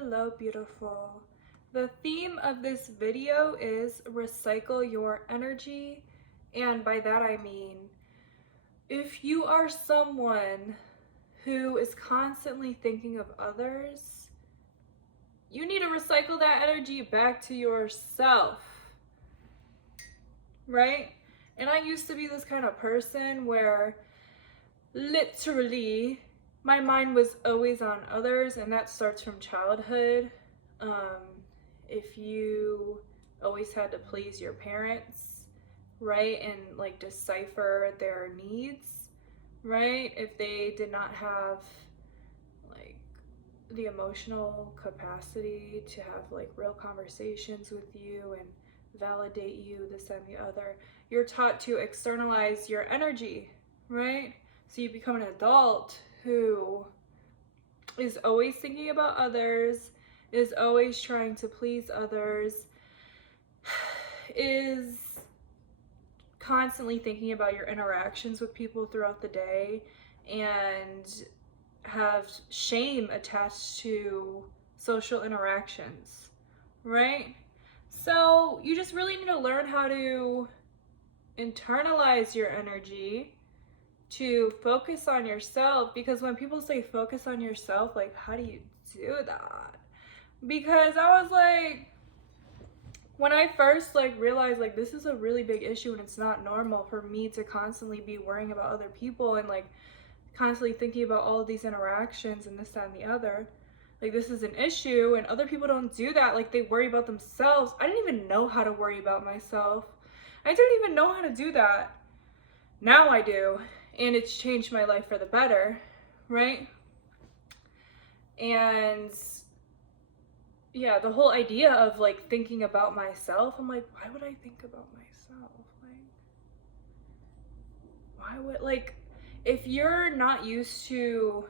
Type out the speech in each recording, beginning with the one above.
Hello, beautiful. The theme of this video is recycle your energy. And by that I mean, if you are someone who is constantly thinking of others, you need to recycle that energy back to yourself, right? And I used to be this kind of person where literally my mind was always on others, and that starts from childhood. Um, if you always had to please your parents, right, and like decipher their needs, right, if they did not have like the emotional capacity to have like real conversations with you and validate you, this and the other, you're taught to externalize your energy, right? So you become an adult who is always thinking about others, is always trying to please others, is constantly thinking about your interactions with people throughout the day, and have shame attached to social interactions, right? So you just really need to learn how to internalize your energy, to focus on yourself. Because when people say focus on yourself, like, how do you do that? Because I was like, when I first like realized like this is a really big issue and it's not normal for me to constantly be worrying about other people and like constantly thinking about all of these interactions and this, that, and the other. Like, this is an issue and other people don't do that. Like, they worry about themselves. I didn't even know how to worry about myself. I didn't even know how to do that. Now I do, and it's changed my life for the better, right? And yeah, the whole idea of like thinking about myself, I'm like, why would I think about myself? Like, why would, like, if you're not used to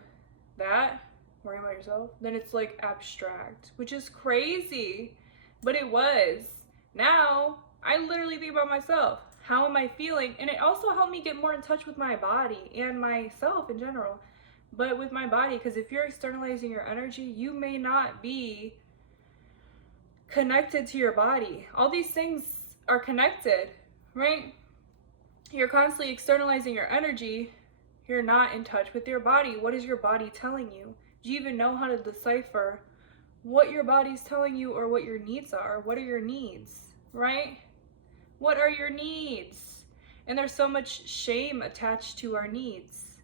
that, worrying about yourself, then it's like abstract, which is crazy. But it was. Now I literally think about myself. How am I feeling? And it also helped me get more in touch with my body and myself in general. But with my body, because if you're externalizing your energy, you may not be connected to your body. All these things are connected, right? You're constantly externalizing your energy. You're not in touch with your body. What is your body telling you? Do you even know how to decipher what your body's telling you or what your needs are? What are your needs, right? What are your needs? And there's so much shame attached to our needs,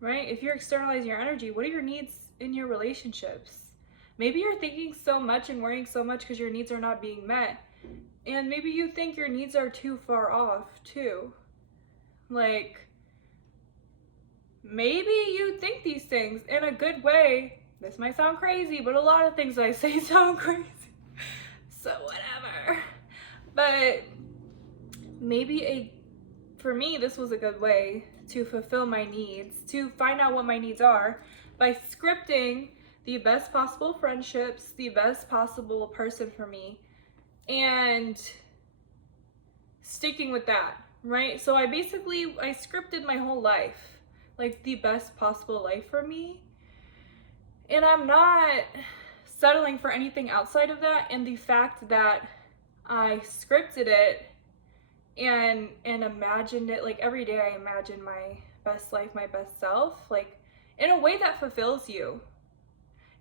right? If you're externalizing your energy, what are your needs in your relationships? Maybe you're thinking so much and worrying so much because your needs are not being met. And maybe you think your needs are too far off too. Like, maybe you think these things in a good way. This might sound crazy, but a lot of things I say sound crazy. So whatever. But maybe for me, this was a good way to fulfill my needs, to find out what my needs are by scripting the best possible friendships, the best possible person for me, and sticking with that, right? So I scripted my whole life, like the best possible life for me. And I'm not settling for anything outside of that. And the fact that I scripted it and imagined it, like every day I imagine my best life, my best self, like in a way that fulfills you,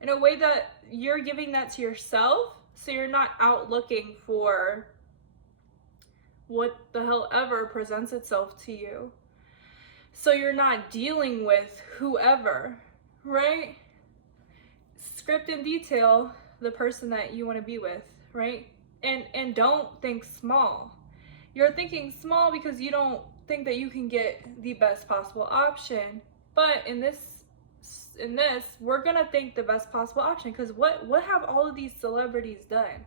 in a way that you're giving that to yourself, so you're not out looking for what the hell ever presents itself to you. So you're not dealing with whoever, right? Script in detail the person that you want to be with, right? And don't think small. You're thinking small because you don't think that you can get the best possible option. But in this, we're gonna think the best possible option, because what have all of these celebrities done?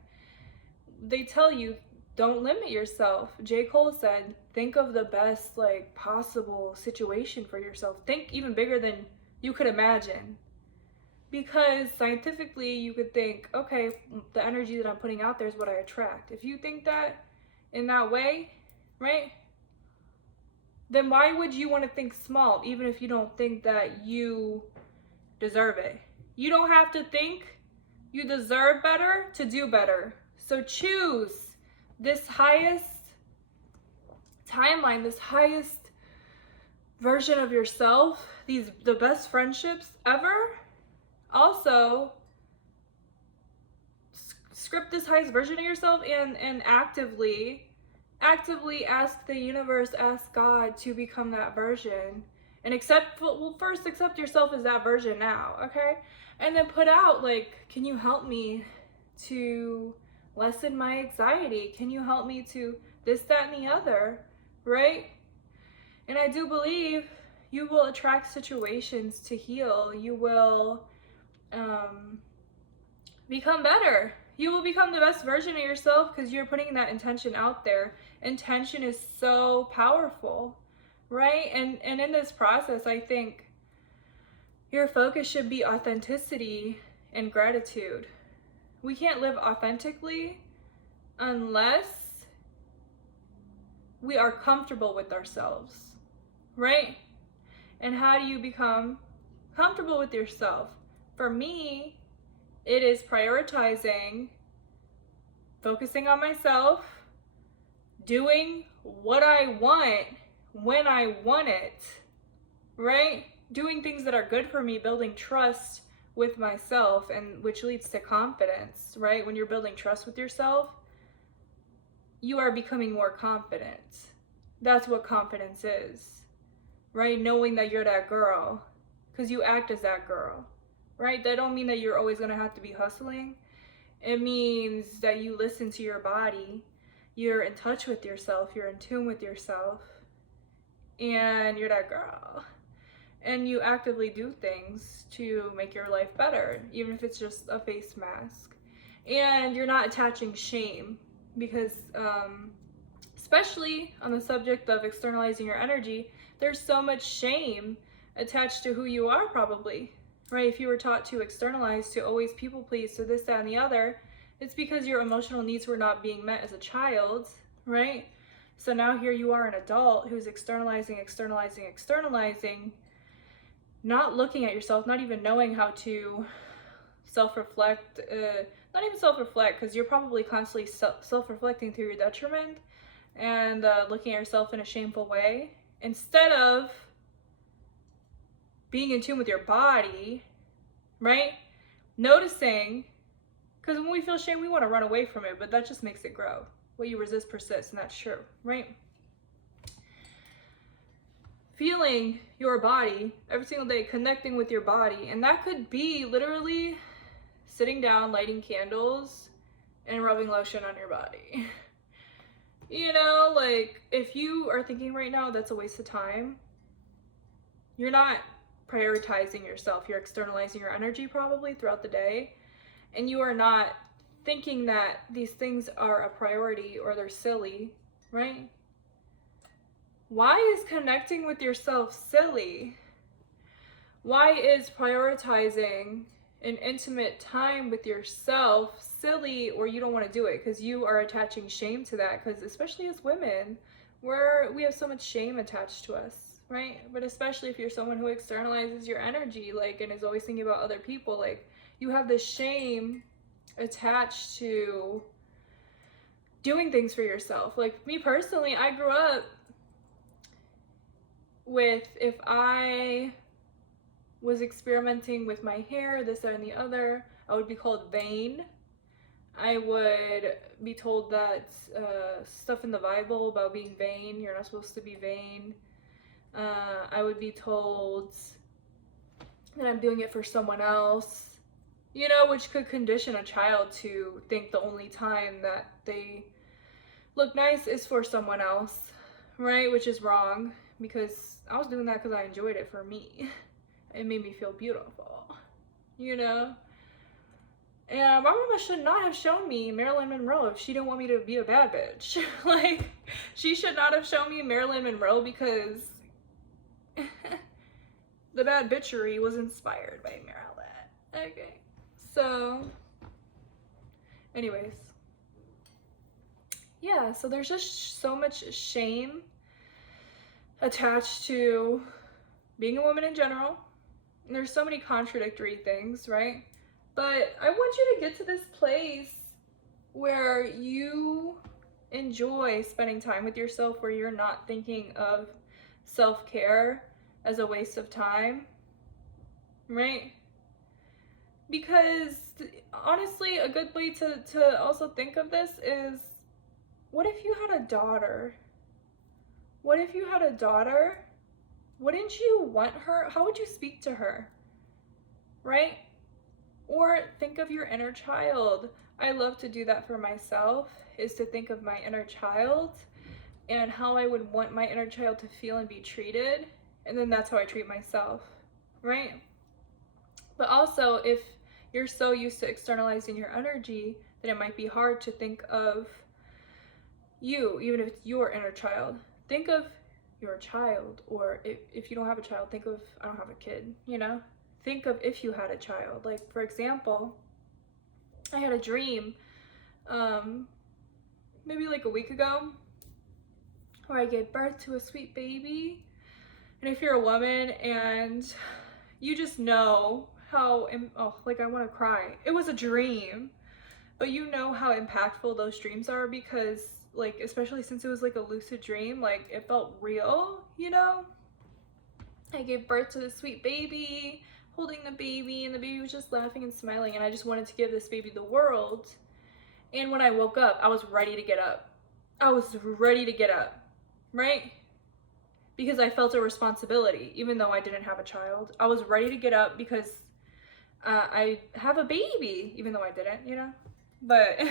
They tell you, don't limit yourself. J. Cole said, think of the best like possible situation for yourself. Think even bigger than you could imagine. Because scientifically you could think, okay, the energy that I'm putting out there is what I attract. If you think that in that way, right, then why would you want to think small, even if you don't think that you deserve it? You don't have to think You deserve better to do better. So choose this highest timeline, this highest version of yourself, the best friendships ever. Also, script this highest version of yourself and actively ask the universe, ask God to become that version. And first accept yourself as that version now, okay? And then put out, like, can you help me to lessen my anxiety? Can you help me to this, that, and the other, right? And I do believe you will attract situations to heal. You will become better. You will become the best version of yourself because you're putting that intention out there. Intention is so powerful, right? And in this process, I think your focus should be authenticity and gratitude. We can't live authentically unless we are comfortable with ourselves, right? And how do you become comfortable with yourself? For me, it is prioritizing, focusing on myself, doing what I want when I want it, right? Doing things that are good for me, building trust with myself, and which leads to confidence, right? When you're building trust with yourself, you are becoming more confident. That's what confidence is, right? Knowing that you're that girl, because you act as that girl, right? That don't mean that you're always gonna have to be hustling. It means that you listen to your body, you're in touch with yourself, you're in tune with yourself, and you're that girl. And you actively do things to make your life better, even if it's just a face mask. And you're not attaching shame, because especially on the subject of externalizing your energy, there's so much shame attached to who you are, probably, right? If you were taught to externalize, to always people please, to this, that, and the other, it's because your emotional needs were not being met as a child, right? So now here you are, an adult who's externalizing, not looking at yourself, not even knowing how to self-reflect, not even self-reflect, because you're probably constantly self-reflecting to your detriment and looking at yourself in a shameful way, instead of being in tune with your body, right? Noticing, because when we feel shame, we want to run away from it, but that just makes it grow. What you resist persists, and that's true, right? Feeling your body every single day, connecting with your body, and that could be literally sitting down, lighting candles, and rubbing lotion on your body. You know, like, if you are thinking right now that's a waste of time, you're not prioritizing yourself. You're externalizing your energy probably throughout the day, and you are not thinking that these things are a priority or they're silly, right? Why is connecting with yourself silly? Why is prioritizing an intimate time with yourself silly, or you don't want to do it because you are attaching shame to that? Because especially as women, we have so much shame attached to us, right? But especially if you're someone who externalizes your energy, like, and is always thinking about other people, like, you have this shame attached to doing things for yourself. Like, me personally, I grew up with, if I was experimenting with my hair, this, that, and the other, I would be called vain. I would be told that stuff in the Bible about being vain, you're not supposed to be vain. I would be told that I'm doing it for someone else, you know, which could condition a child to think the only time that they look nice is for someone else, right? Which is wrong, because I was doing that because I enjoyed it for me. It made me feel beautiful, you know? And my mama should not have shown me Marilyn Monroe if she didn't want me to be a bad bitch. Like, she should not have shown me Marilyn Monroe, because the bad bitchery was inspired by Marilyn. Okay, so anyways, yeah, so there's just so much shame attached to being a woman in general. And there's so many contradictory things, right? But I want you to get to this place where you enjoy spending time with yourself, where you're not thinking of self-care as a waste of time, right? Because honestly, a good way to also think of this is, what if you had a daughter? What if you had a daughter? Wouldn't you want her? How would you speak to her? Right? Or think of your inner child. I love to do that for myself, is to think of my inner child and how I would want my inner child to feel and be treated. And then that's how I treat myself, right? But also, if you're so used to externalizing your energy, then it might be hard to think of you, even if it's your inner child. Think of your child, or if you don't have a child, think of, I don't have a kid, you know? Think of if you had a child. Like, for example, I had a dream maybe like a week ago where I gave birth to a sweet baby. And if you're a woman and you just know how, oh, like I want to cry. It was a dream, but you know how impactful those dreams are, because like, especially since it was like a lucid dream, like it felt real, you know? I gave birth to this sweet baby, holding the baby, and the baby was just laughing and smiling, and I just wanted to give this baby the world. And when I woke up, I was ready to get up. I was ready to get up, right? Because I felt a responsibility, even though I didn't have a child. I was ready to get up because I have a baby, even though I didn't, you know? But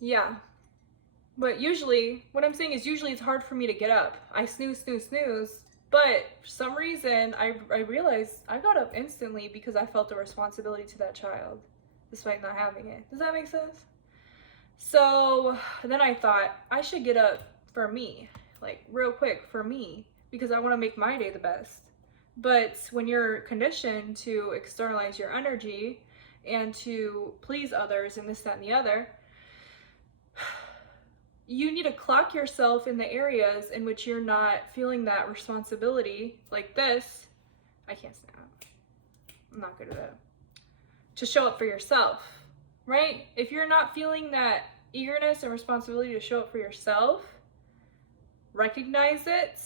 yeah. But usually, what I'm saying is usually it's hard for me to get up. I snooze. But for some reason, I realized I got up instantly because I felt a responsibility to that child, despite not having it. Does that make sense? So then I thought I should get up for me, like real quick for me, because I want to make my day the best. But when you're conditioned to externalize your energy and to please others and this, that, and the other, you need to clock yourself in the areas in which you're not feeling that responsibility, like this. I can't snap. I'm not good at it. To show up for yourself, right? If you're not feeling that eagerness and responsibility to show up for yourself, recognize it.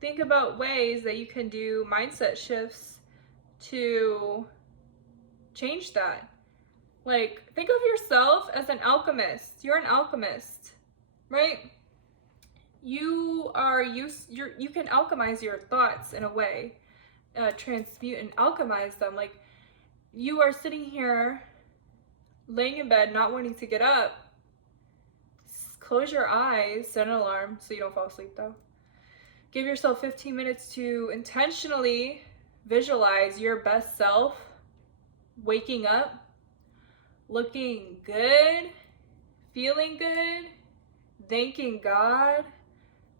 Think about ways that you can do mindset shifts to change that. Like, think of yourself as an alchemist. You're an alchemist, right? You can alchemize your thoughts in a way, transmute and alchemize them. Like, you are sitting here, laying in bed, not wanting to get up. Close your eyes, set an alarm so you don't fall asleep though. Give yourself 15 minutes to intentionally visualize your best self waking up, looking good, feeling good, thanking God,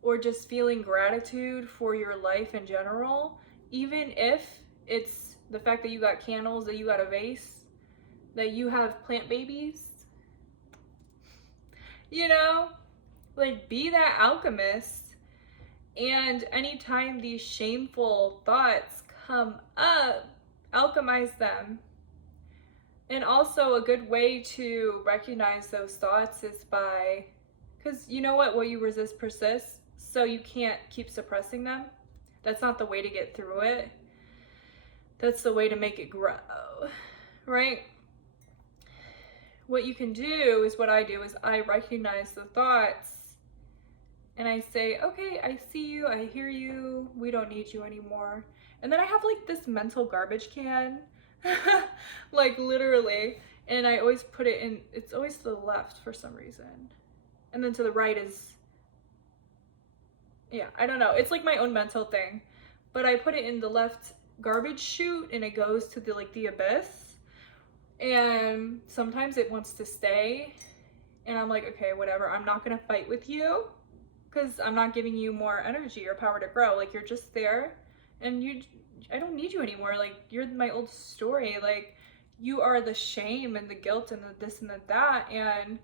or just feeling gratitude for your life in general, even if it's the fact that you got candles, that you got a vase, that you have plant babies, you know? Like, be that alchemist. And anytime these shameful thoughts come up, alchemize them. And also a good way to recognize those thoughts is by, because you know what you resist persists, so you can't keep suppressing them. That's not the way to get through it. That's the way to make it grow, right? What you can do is, what I do is I recognize the thoughts and I say, okay, I see you, I hear you, we don't need you anymore. And then I have like this mental garbage can, like literally, and I always put it in, it's always to the left for some reason. And then to the right is, yeah, I don't know. It's like my own mental thing, but I put it in the left garbage chute and it goes to the abyss. And sometimes it wants to stay. And I'm like, okay, whatever. I'm not going to fight with you because I'm not giving you more energy or power to grow. Like, you're just there and I don't need you anymore. Like, you're my old story. Like, you are the shame and the guilt and the this and the that. And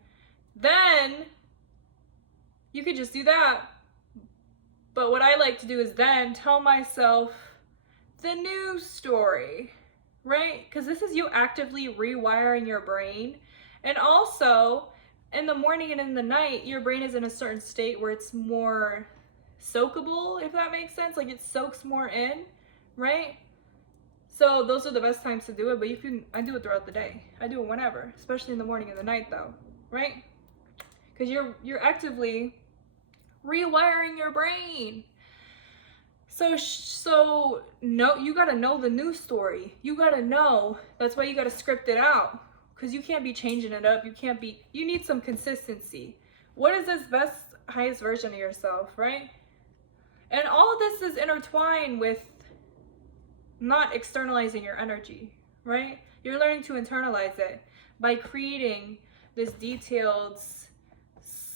then you could just do that. But what I like to do is then tell myself the new story, right? Because this is you actively rewiring your brain. And also, in the morning and in the night, your brain is in a certain state where it's more soakable, if that makes sense. Like it soaks more in, right? So those are the best times to do it. But I do it throughout the day. I do it whenever, especially in the morning and the night, though, right? Because you're actively rewiring your brain. So no, you gotta know the news story. You gotta know. That's why you gotta script it out, because you can't be changing it up. You need some consistency. What is this best, highest version of yourself, right? And all of this is intertwined with not externalizing your energy, right? You're learning to internalize it by creating this detailed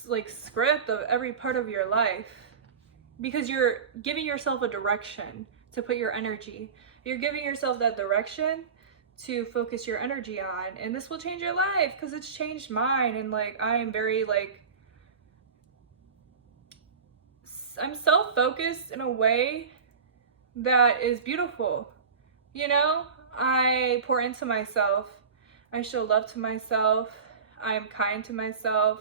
like script of every part of your life, because you're giving yourself a direction to put your energy. You're giving yourself that direction to focus your energy on, and this will change your life, because it's changed mine. And like I am very like, I'm self-focused in a way that is beautiful. You know, I pour into myself. I show love to myself. I am kind to myself.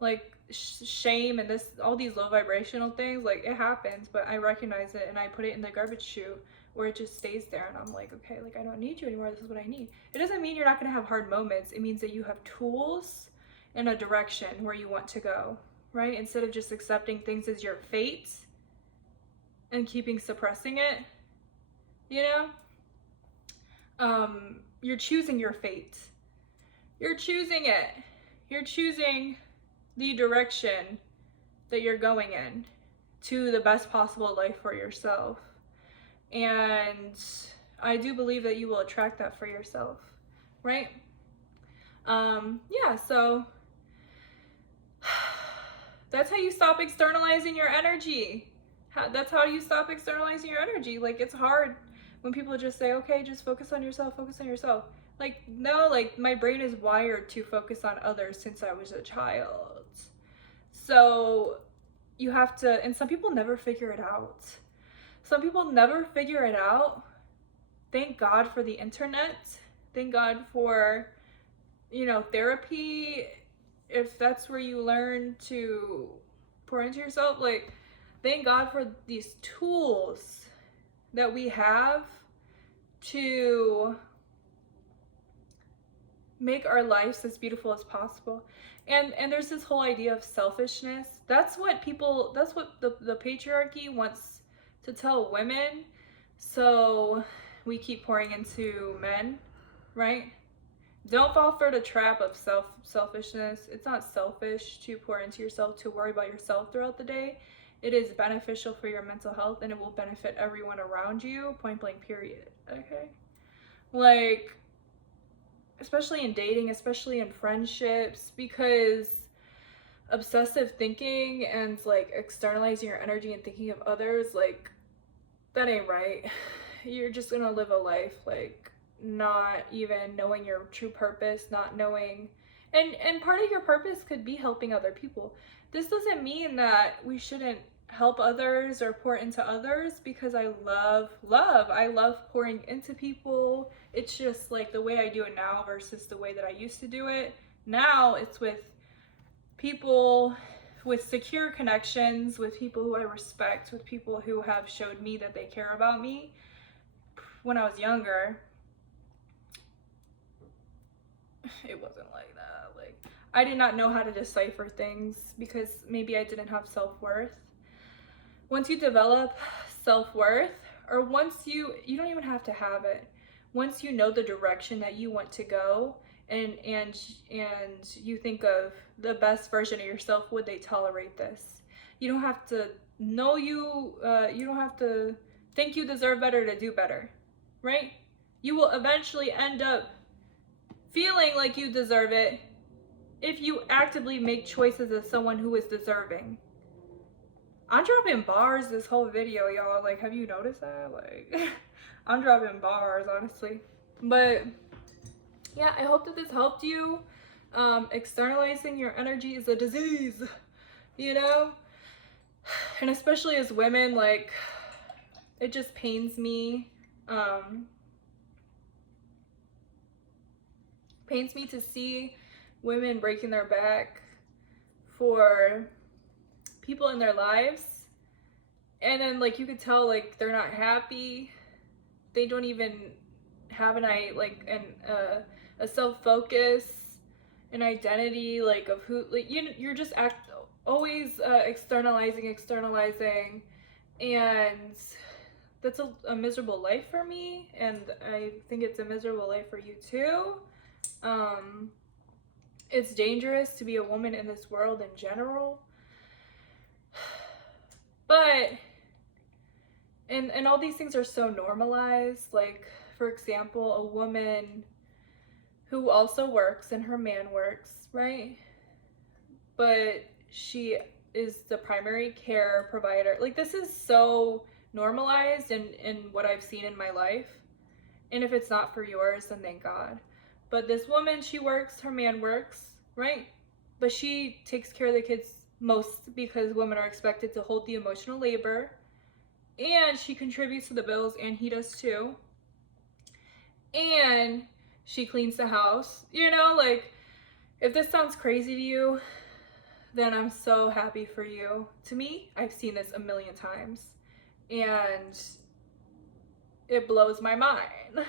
Like shame and all these low vibrational things, like it happens, but I recognize it and I put it in the garbage chute where it just stays there. And I'm like, okay, like I don't need you anymore. This is what I need. It doesn't mean you're not going to have hard moments. It means that you have tools and a direction where you want to go, right? Instead of just accepting things as your fate and keeping suppressing it, you know? You're choosing your fate. You're choosing it. You're choosing the direction that you're going in to the best possible life for yourself. And I do believe that you will attract that for yourself, right? Yeah, so that's how you stop externalizing your energy. That's how you stop externalizing your energy. Like, it's hard when people just say, okay, just focus on yourself, focus on yourself. Like, no, like my brain is wired to focus on others since I was a child. So you have to, and some people never figure it out. Some people never figure it out. Thank God for the internet. Thank God for, therapy. If that's where you learn to pour into yourself, like, thank God for these tools that we have to make our lives as beautiful as possible. And there's this whole idea of selfishness. That's what the patriarchy wants to tell women. So we keep pouring into men, right? Don't fall for the trap of selfishness. It's not selfish to pour into yourself, to worry about yourself throughout the day. It is beneficial for your mental health, and it will benefit everyone around you, point blank, period. Okay? Like, especially in dating, especially in friendships, because obsessive thinking and like externalizing your energy and thinking of others, like, that ain't right. You're just gonna live a life like not even knowing your true purpose, not knowing, and part of your purpose could be helping other people. This doesn't mean that we shouldn't help others or pour into others, because I love pouring into people. It's just like the way I do it now versus the way that I used to do it. Now it's with people with secure connections, with people who I respect, with people who have showed me that they care about me. When I was younger, it wasn't like that. Like, I did not know how to decipher things because maybe I didn't have self-worth. Once you develop self-worth, or once you don't even have to have it. Once you know the direction that you want to go, and you think of the best version of yourself, would they tolerate this? You don't have to know you don't have to think you deserve better to do better, right? You will eventually end up feeling like you deserve it if you actively make choices as someone who is deserving. I'm dropping bars this whole video, y'all. Like, have you noticed that? Like, I'm dropping bars, honestly. But yeah, I hope that this helped you. Externalizing your energy is a disease, and especially as women, like, it just pains me pains me to see women breaking their back for people in their lives, and then like you could tell like they're not happy. They don't even have a self-focus, an identity like of who, like you're just always externalizing, and that's a miserable life for me, and I think it's a miserable life for you too. It's dangerous to be a woman in this world in general, but and all these things are so normalized. Like, for example, a woman who also works and her man works, right? But she is the primary care provider. Like, this is so normalized in what I've seen in my life. And if it's not for yours, then thank God. But this woman, she works, her man works, right? But she takes care of the kids most, because women are expected to hold the emotional labor. And she contributes to the bills, and he does too. And she cleans the house. You know, like, if this sounds crazy to you, then I'm so happy for you. To me, I've seen this a million times, and it blows my mind.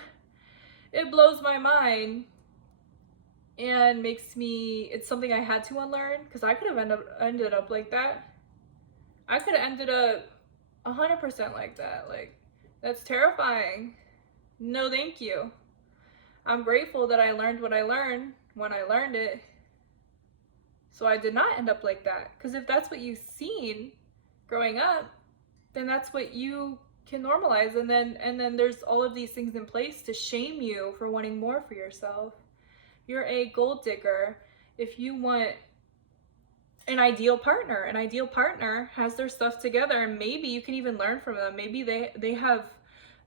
It blows my mind, and makes me, it's something I had to unlearn, because I could have ended up like that. I could have ended up 100% like that. Like, that's terrifying. No, thank you. I'm grateful that I learned what I learned when I learned it, so I did not end up like that. Because if that's what you've seen growing up, then that's what you can normalize, and then there's all of these things in place to shame you for wanting more for yourself. You're a gold digger if you want an ideal partner. An ideal partner has their stuff together, and maybe you can even learn from them. Maybe they have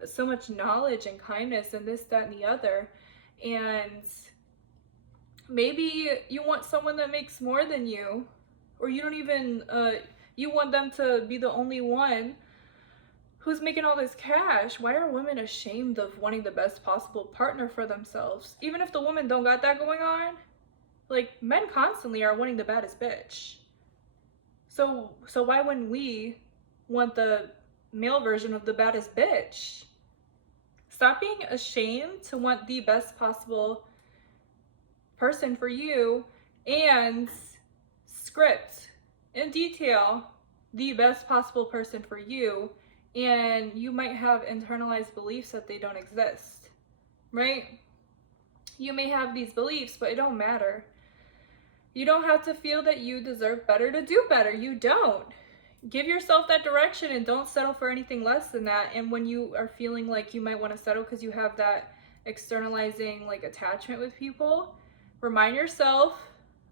so much knowledge and kindness and this, that, and the other. And maybe you want someone that makes more than you, or you don't even, you want them to be the only one who's making all this cash. Why are women ashamed of wanting the best possible partner for themselves? Even if the woman don't got that going on, like, men constantly are wanting the baddest bitch. So why wouldn't we want the male version of the baddest bitch? Stop being ashamed to want the best possible person for you, and script in detail the best possible person for you, and you might have internalized beliefs that they don't exist, right? You may have these beliefs, but it don't matter. You don't have to feel that you deserve better to do better. You don't. Give yourself that direction, and don't settle for anything less than that. And when you are feeling like you might want to settle because you have that externalizing like attachment with people, remind yourself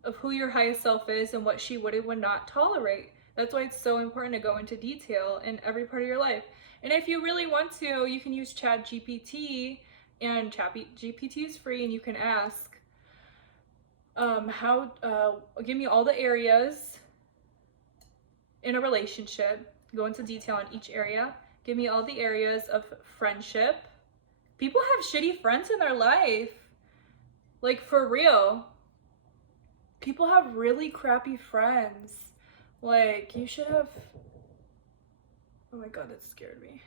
of who your highest self is and what she would and would not tolerate. That's why it's so important to go into detail in every part of your life. And if you really want to, you can use ChatGPT, and ChatGPT is free, and you can ask, give me all the areas in a relationship, go into detail on each area. Give me all the areas of friendship. People have shitty friends in their life. Like, for real. People have really crappy friends. Like, you should have, oh my God, that scared me.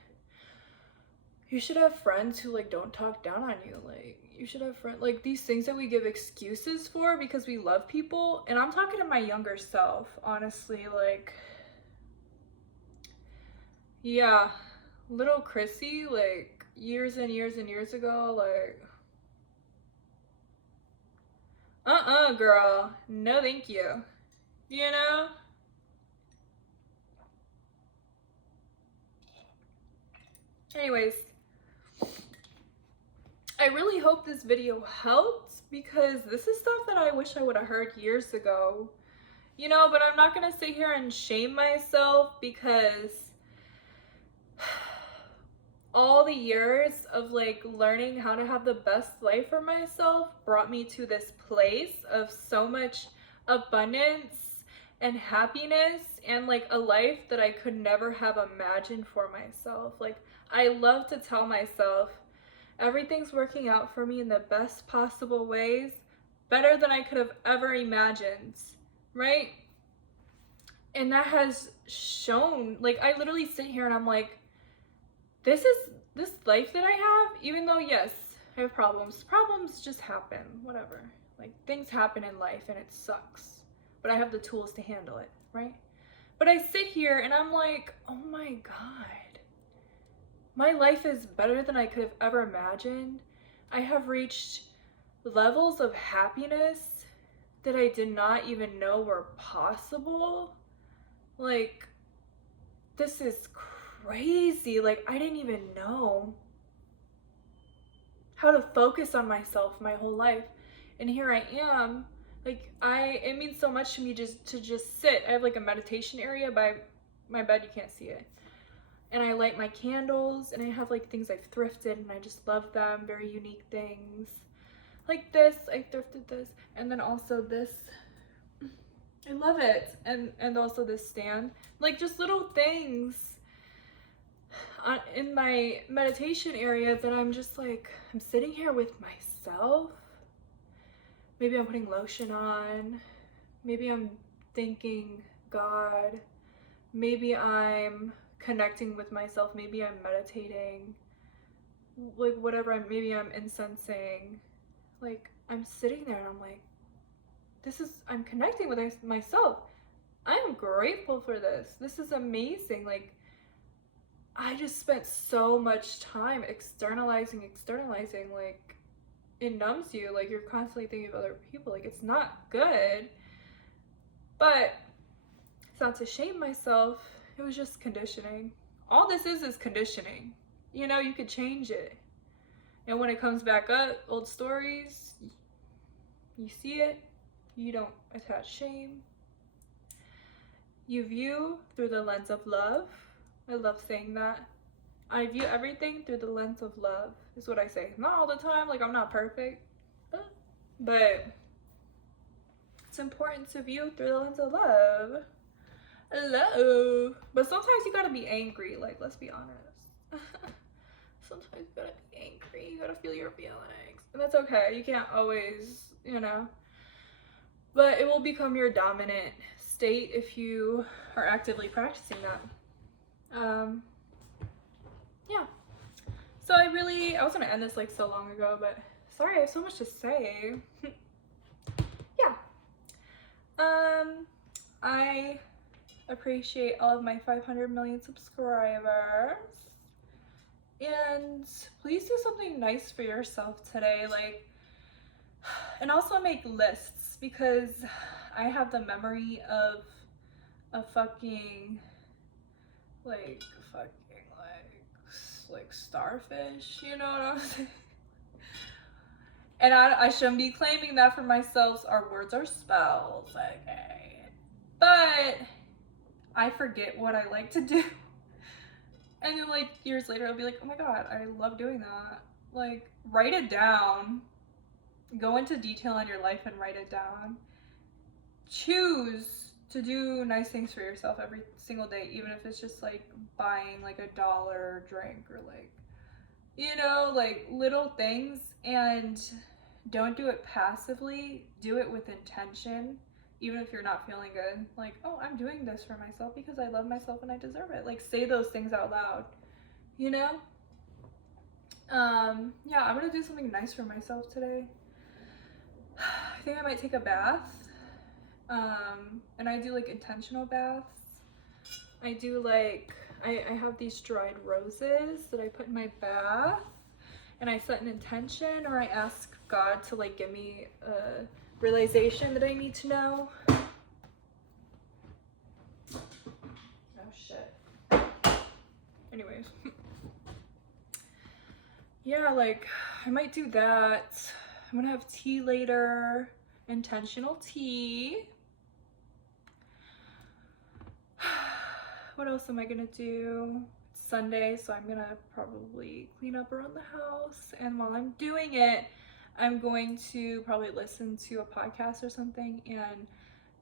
You should have friends who like don't talk down on you. Like, you should have friends, like, these things that we give excuses for because we love people. And I'm talking to my younger self, honestly. Like, yeah, little Chrissy, like, years and years and years ago, like, girl, no thank you, you know? Anyways, I really hope this video helped, because this is stuff that I wish I would have heard years ago, you know? But I'm not gonna sit here and shame myself, because all the years of like learning how to have the best life for myself brought me to this place of so much abundance and happiness, and like a life that I could never have imagined for myself. Like, I love to tell myself Everything's working out for me in the best possible ways, better than I could have ever imagined, right? And that has shown, like, I literally sit here and I'm like, this life that I have, even though, yes, I have problems just happen, whatever. Like, things happen in life and it sucks, but I have the tools to handle it, right? But I sit here and I'm like, oh my God, my life is better than I could have ever imagined. I have reached levels of happiness that I did not even know were possible. Like, this is crazy. Like, I didn't even know how to focus on myself my whole life. And here I am. Like, it means so much to me just to just sit. I have like a meditation area by my bed, you can't see it. And I light my candles, and I have like things I've thrifted, and I just love them, very unique things. Like this, I thrifted this, and then also this. I love it. And also this stand. Like, just little things in my meditation area that I'm just like, I'm sitting here with myself. Maybe I'm putting lotion on. Maybe I'm thanking God. Maybe I'm connecting with myself. Maybe I'm meditating. Like, whatever. Maybe I'm incensing. Like, I'm sitting there and I'm like, I'm connecting with myself. I'm grateful for this. This is amazing. Like, I just spent so much time externalizing. Like, it numbs you. Like, you're constantly thinking of other people. Like, it's not good. But it's not to shame myself. It was just conditioning. All this is conditioning. You know, you could change it. And when it comes back up, old stories, you see it. You don't attach shame. You view through the lens of love. I love saying that. I view everything through the lens of love, is what I say. Not all the time, like, I'm not perfect. But it's important to view through the lens of love. Hello. But sometimes you gotta be angry, like, let's be honest. Sometimes you gotta be angry. You gotta feel your feelings. And that's okay. You can't always, you know. But it will become your dominant state if you are actively practicing that. Yeah. So I was gonna end this like so long ago, but sorry, I have so much to say. Yeah. I appreciate all of my 500 million subscribers. And please do something nice for yourself today, like, and also make lists, because I have the memory of a fucking starfish, you know what I'm saying? And I shouldn't be claiming that for myself. Our words are spells, okay? But I forget what I like to do. And then, like, years later, I'll be like, oh my God, I love doing that. Like, write it down. Go into detail in your life and write it down. Choose to do nice things for yourself every single day, even if it's just like buying like $1 drink, or like, you know, like little things. And don't do it passively, do it with intention, even if you're not feeling good. Like, oh, I'm doing this for myself because I love myself and I deserve it. Like, say those things out loud, you know? Yeah, I'm gonna do something nice for myself today. I think I might take a bath. And I do like intentional baths. I do like, I have these dried roses that I put in my bath, and I set an intention, or I ask God to like give me a realization that I need to know. Oh shit. Anyways. Yeah, like, I might do that. I'm gonna have tea later. Intentional tea. What else am I gonna do? It's Sunday, so I'm gonna probably clean up around the house. And while I'm doing it, I'm going to probably listen to a podcast or something and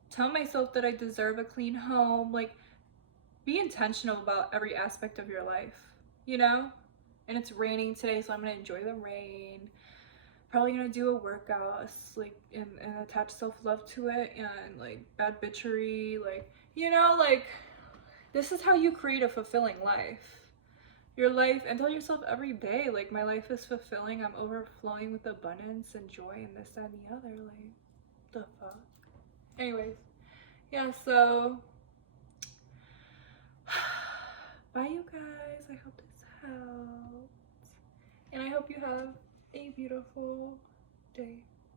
tell myself that I deserve a clean home. Like, be intentional about every aspect of your life, you know? And it's raining today, so I'm gonna enjoy the rain. Probably gonna do a workout, like, and attach self-love to it, and like bad bitchery, like, you know, like, this is how you create a fulfilling life. Your life, and tell yourself every day, like, my life is fulfilling, I'm overflowing with abundance and joy and this, that, and the other. Like, the fuck. Anyways, yeah, so bye you guys. I hope this helped, and I hope you have a beautiful day.